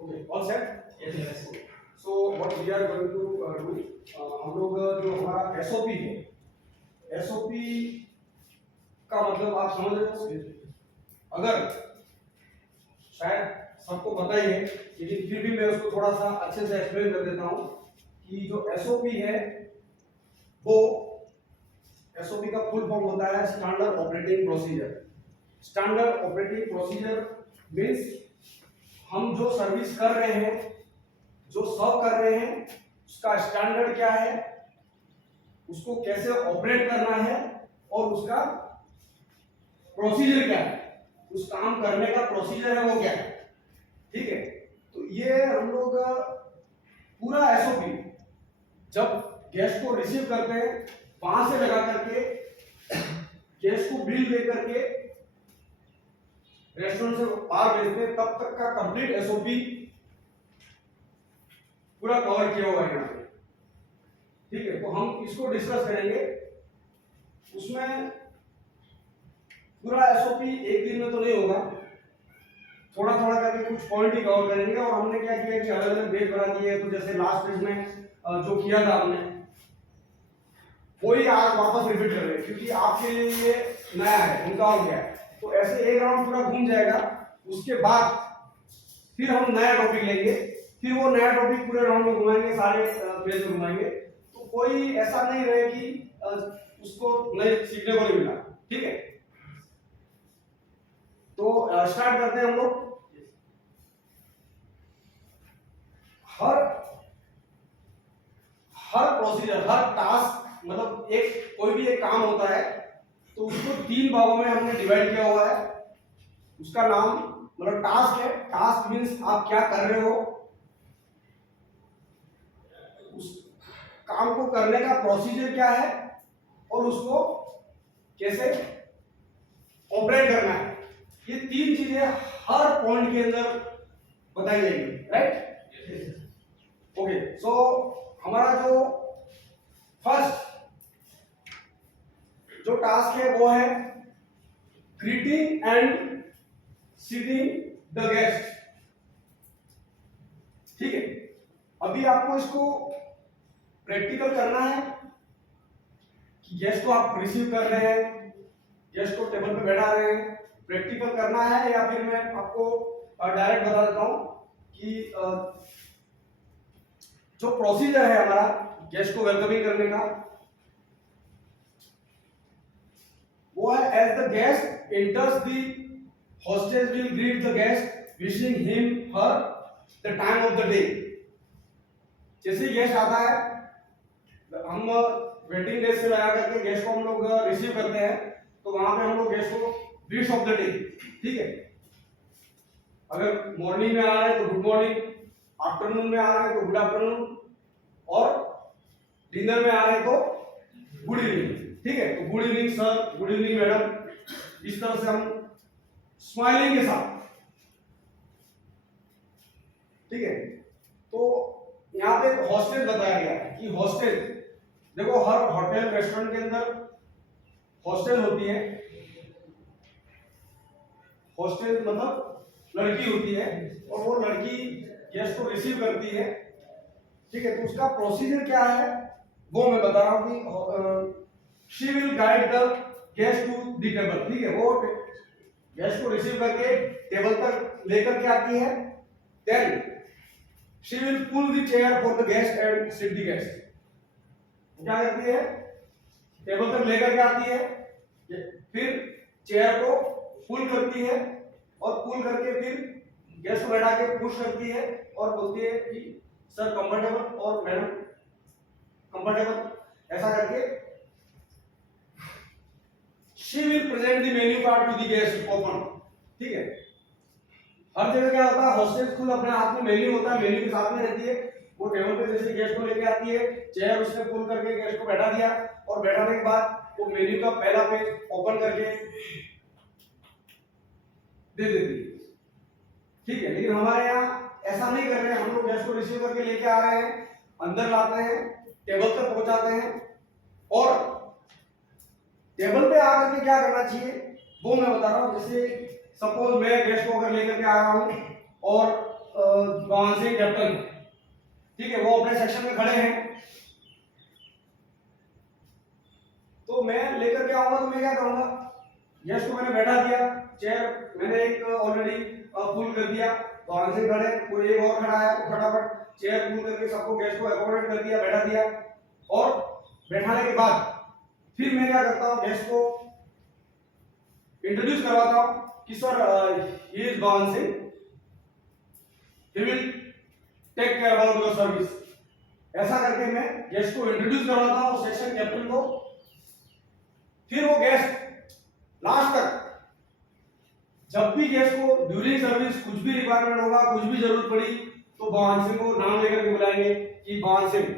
Okay, all set? Yes, yes. So what we are going to do, हम लोग जो हमारा SOP है, SOP का मतलब आप समझ रहे हो? अगर शायद सबको पता ही है, लेकिन फिर भी मैं उसको थोड़ा सा अच्छे से एक्सप्लेन कर देता हूँ कि जो SOP है, वो SOP का फुल फॉर्म होता है standard operating procedure. Standard operating procedure means हम जो सर्विस कर रहे हैं, जो सर्व कर रहे हैं, उसका स्टैंडर्ड क्या है, उसको कैसे ऑपरेट करना है और उसका प्रोसीजर क्या है, उस काम करने का प्रोसीजर है वो क्या है। ठीक है, तो ये हम लोग पूरा एसओपी जब गैस को रिसीव करते हैं वहां से लगा करके गैस को बिल दे करके रेस्टोरेंट से बाहर भेजते हैं तब तक का कंप्लीट एसओपी पूरा कवर किया हुआ है यहाँ पे। ठीक है, तो हम इसको डिस्कस करेंगे। उसमें पूरा एसओपी एक दिन में तो नहीं होगा, थोड़ा थोड़ा करके कुछ पॉइंट ही कवर करेंगे। और हमने क्या किया कि अलग अलग पेज बना दिए, तो जैसे लास्ट पेज में जो किया था हमने वही आज वापस रिपीट कर रहे हैं, क्योंकि आपके लिए ये नया है, उनका हो गया है। तो ऐसे एक राउंड पूरा घूम जाएगा, उसके बाद फिर हम नया टॉपिक लेंगे, फिर वो नया टॉपिक पूरे राउंड में घुमाएंगे, सारे पेज में घुमाएंगे। तो कोई ऐसा नहीं रहे कि उसको नहीं सीखने को नहीं मिला। ठीक है, तो स्टार्ट करते हैं हम लोग। हर प्रोसीजर, हर टास्क, मतलब एक कोई भी एक काम होता है तो उसको 3 भागों में हमने डिवाइड किया हुआ है। उसका नाम मतलब टास्क है। टास्क मीन्स आप क्या कर रहे हो, उस काम को करने का प्रोसीजर क्या है और उसको कैसे ऑपरेट करना है। ये 3 चीजें हर पॉइंट के अंदर बताई जाएंगी, राइट? ओके, सो हमारा जो फर्स्ट जो टास्क है वो है greeting and seating the guest. ठीक है, अभी आपको इसको प्रैक्टिकल करना है कि गेस्ट को आप रिसीव कर रहे हैं, गेस्ट को टेबल पे बैठा रहे हैं, प्रैक्टिकल करना है। या फिर मैं आपको डायरेक्ट बता देता हूं कि जो प्रोसीजर है हमारा गेस्ट को वेलकमिंग करने का, वो है as the guest enters the hostess will greet the guest wishing him her the time of the day। जैसे गेस्ट आता है, हम वेटिंग डेस्क से लगा करके गेस्ट को हम लोग रिसीव करते हैं, तो वहां पे हम लोग गेस्ट को विश ऑफ द डे। ठीक है, अगर मॉर्निंग में आ रहा है तो गुड मॉर्निंग, आफ्टरनून में आ रहा है तो गुड आफ्टरनून, और डिनर में आ रहे हैं तो गुड इवनिंग। ठीक है, तो good evening sir, good evening madam, इस तरह से हम स्माइलिंग के साथ। ठीक है, तो यहाँ पे हॉस्टेल बताया गया है कि हॉस्टेल, देखो हर होटल रेस्टोरेंट के अंदर हॉस्टेल होती है। हॉस्टेल मतलब लड़की होती है और वो लड़की गेस्ट को रिसीव करती है। ठीक है, तो उसका प्रोसीजर क्या है वो मैं बता रहा हूँ कि she will guide the guest to the table. ठीक है, वो गेस्ट को रिसीव करके टेबल पर लेकर के आती है। Then she will pull the chair for the guest and sit the guest. क्या करती है, टेबल तक लेकर के आती है, फिर चेयर को पुल करती है और पुल करके फिर गेस्ट को बैठा के पुश करती है और बोलती है कि सर कंफर्टेबल और मैडम कंफर्टेबल, ऐसा करके she will present the menu card to the guest open. ठीक है, हर जगह क्या होता है, हॉस्टेल खुद अपने हाथ में मेन्यू होता है, मेन्यू के साथ में रहती है। वो टेबल पे जैसे गेस्ट को लेके आती है, चेयर उसने पुल करके गेस्ट को बैठा दिया और बैठाने के बाद वो मेन्यू का पहला पेज ओपन करके दे देती है। ठीक है, लेकिन हमारे यहाँ ऐसा नहीं कर रहे हैं। हम लोग गेस्ट को रिसीव करके लेके आ रहे हैं, अंदर लाते हैं, टेबल तक पहुंचाते हैं, और टेबल पे आकर के क्या करना चाहिए वो मैं बता रहा हूँ। जैसे सपोज मैं गेस्ट को अगर लेकर के आ रहा हूँ और वहां से कैप्टन, ठीक है, वो अपने सेक्शन में खड़े हैं, तो मैं लेकर के आऊंगा, तो मैं क्या करूंगा, गेस्ट को मैंने बैठा दिया, चेयर मैंने एक ऑलरेडी फुल कर दिया, तो वहां से खड़े, कोई एक और खड़ा है, तो फटाफट चेयर फुल करके सबको गेस्ट को अकोमोडेट कर दिया, बैठा दिया, और बैठाने के बाद फिर मैं क्या करता हूँ, गेस्ट को इंट्रोड्यूस करवाता हूँ कि sir he is Bhawan Singh, he will take care about your service. ऐसा करके मैं गेस्ट को इंट्रोड्यूस करवाता हूँ सेक्शन कैप्टन को। फिर वो गेस्ट लास्ट तक, जब भी गेस्ट को ड्यूरिंग सर्विस कुछ भी रिक्वायरमेंट होगा, कुछ भी जरूरत पड़ी, तो भवन सिंह को नाम लेकर के बुलाएंगे कि भवन सिंह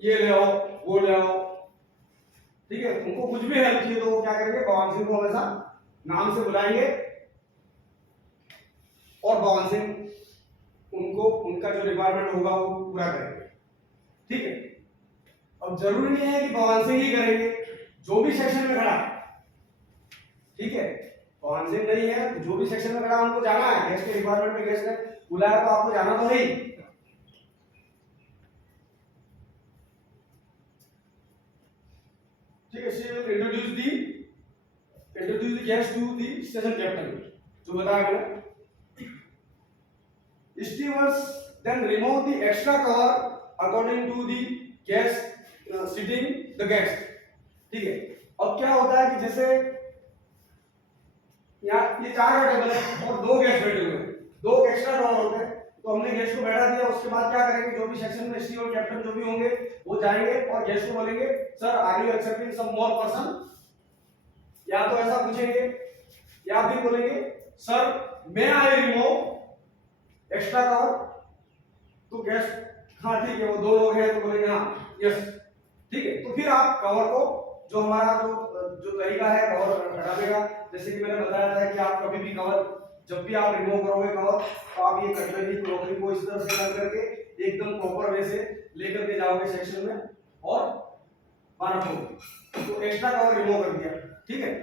ये ले आओ, वो ले आओ, ठीक है। उनको कुछ भी हेल्प चाहिए तो वो क्या करेंगे, भवन सिंह को हमेशा नाम से बुलाएंगे, और भवन सिंह उनको उनका जो रिक्वायरमेंट होगा वो पूरा करेंगे, ठीक है। अब जरूरी नहीं है कि भवन सिंह ही करेंगे, जो भी सेक्शन में खड़ा, ठीक है, भवन सिंह नहीं है तो जो भी सेक्शन में खड़ा उनको जाना है, गेस्ट के रिक्वायरमेंट में गेस्ट ने बुलाया तो आपको जाना तो है ही। ठीक है, she will introduce the guest to the station captain, जो बताया मैंने। Stewards then remove the extra cover according to the guest sitting the guest, ठीक है। अब क्या होता है कि जैसे यहाँ ये 4 का टेबल है और 2 गेस्ट बैठे हुए हैं, 2 एक्स्ट्रा ड्रॉवर होते हैं, तो हमने गेस्ट को बैठा दिया, उसके बाद क्या करेंगे, जो भी सेक्शन में स्टीवर्ड कैप्टन जो भी होंगे वो जाएंगे और गेस्ट को बोलेंगे sir are you accepting some more person, या तो ऐसा पूछेंगे या फिर बोलेंगे sir may I remove extra cover, तो गेस्ट हाँ ठीक है, वो 2 लोग हैं तो बोलेंगे हाँ यस, ठीक है। तो फिर आप कवर को, जो हमारा जो तरीका है कवर हटाने का, जैसे कि मैंने बताया था कि आप कभी भी कवर, जब भी आप रिमूव करोगे कवर, तो आप ये कटलरी क्रॉकरी को इस तरह से कर करके एकदम प्रॉपर वे से लेकर के जाओगे सेक्शन में और बाहर रखोगे, तो एक्स्ट्रा कवर रिमूव कर दिया, ठीक है।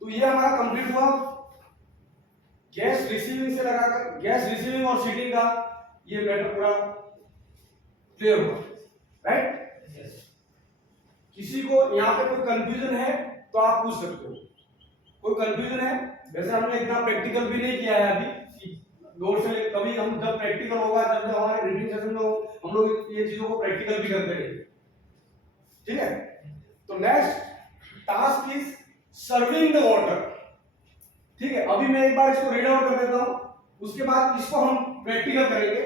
तो ये हमारा कंप्लीट हुआ गैस रिसीविंग से लगाकर, गैस रिसीविंग और सीटिंग का ये मैटर पूरा क्लियर हुआ, राइट। किसी को यहाँ पे कोई कंफ्यूजन है तो आप पूछ सकते हो, कोई कंफ्यूजन है, वैसे हमने इतना प्रैक्टिकल भी नहीं किया है अभी, गौर से कभी हम जब प्रैक्टिकल होगा, जब हमारे रीडिंग सेशन में हम लोग ये चीजों को प्रैक्टिकल भी करते हैं, ठीक है। तो next task is serving the water, ठीक है। अभी मैं एक बार इसको रीड आउट कर देता हूं, उसके बाद इसको हम प्रैक्टिकल करेंगे,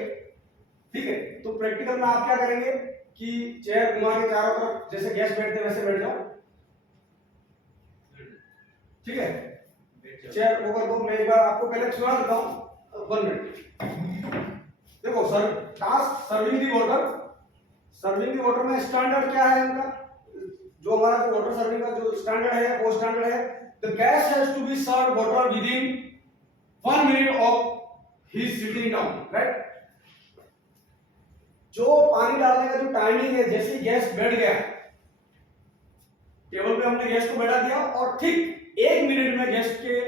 ठीक है। तो प्रैक्टिकल में आप क्या करेंगे कि चेयर घुमा के चारों तरफ जैसे गेस्ट बैठते हैं वैसे बैठ जाओ, ठीक है। चेयर वो कर दो, मैं एक बार आपको पहले सुना देता हूं, 1 मिनट। देखो sir, task serving the water, serving the water में स्टैंडर्ड क्या है इनका, जो हमारा जो वाटर सर्विंग का जो स्टैंडर्ड है वो स्टैंडर्ड है the guest has to be served water within 1 minute of his sitting down, right। जो पानी डालने का जो टाइमिंग है, जैसे गेस्ट बैठ गया टेबल पे, हमने गेस्ट को बैठा दिया और ठीक 1 मिनट में गेस्ट के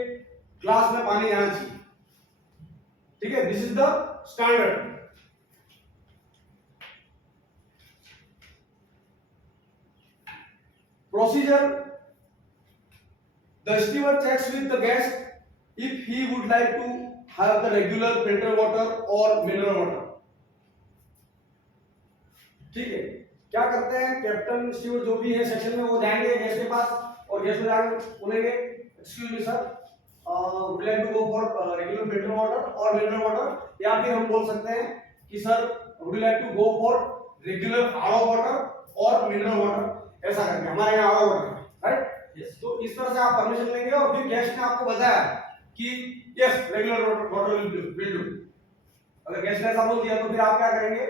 ग्लास में पानी आना चाहिए, ठीक है। This is the standard. Procedure, the steward checks with the guest if he would like to have the regular filter water or mineral water, ठीक है। क्या करते हैं, कैप्टन स्टीवर्ड जो भी है सेक्शन में, वो जाएंगे गेस्ट के पास और गेस्ट को जाकर बोलेंगे excuse me sir, would like to go for regular filter water और मिनरल वाटर, या फिर हम बोल सकते हैं कि sir would like to go for regular RO water और मिनरल वाटर, ऐसा करके हमारे यहाँ आरओ वाटर है, राइट। Yes. तो इस तरह से आप परमिशन लेंगे और फिर गेस्ट ने आपको बताया कि yes regular water will do. अगर गेस्ट ने ऐसा बोल दिया तो फिर आप क्या करेंगे,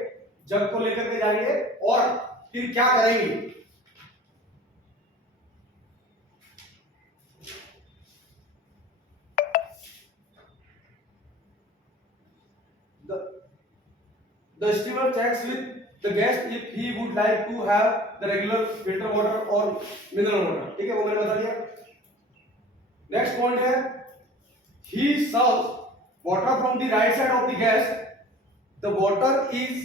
जग को लेकर के जाएंगे और फिर क्या करेंगे, the steward checks with the guest if he would like to have the regular filter water or mineral water, ठीक है, वो मैंने बता दिया। नेक्स्ट पॉइंट है ही serves water from the right side of the gas the water is